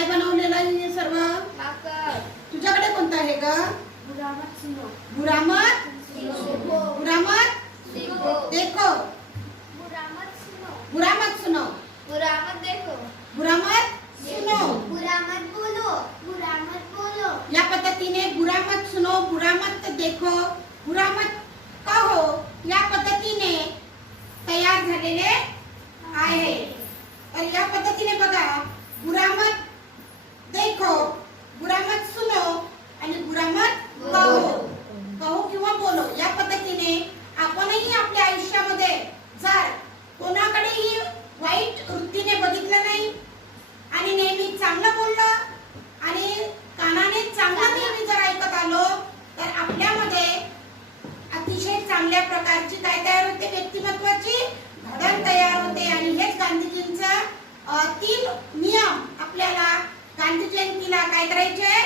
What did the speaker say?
काय बनवलेलं आहे हे सर्व? तुझ्याकडे कोणतं आहे ग? बुरामत बुरामत देखो बुरामत सुनो बुरामत सुनो या पद्धतीने बुरामत सुनो बुरामत देखो बुरामत कहो या पद्धतीने तयार झालेले आहे. तर या पद्धतीने बघा बुरामत देखो बुरामत सुनो आणि बुरामत कहो कहो किंवा बोलो या पद्धतीने आपणही आपल्या आयुष्यामध्ये जर कोणाकडेही वाईट वृत्तीने बघितलं नाही आणि नेहमी चांगलं बोललं आणि कानाने चांगलं नेहमी जर ऐकत आलो तर आपल्यामध्ये अतिशय चांगल्या प्रकारची काय तयार होते व्यक्तिमत्वाची घडण तयार होते. आणि हेच गांधीजींचा 3 नियम आपल्याला गांधी जयंतीला काय करायचे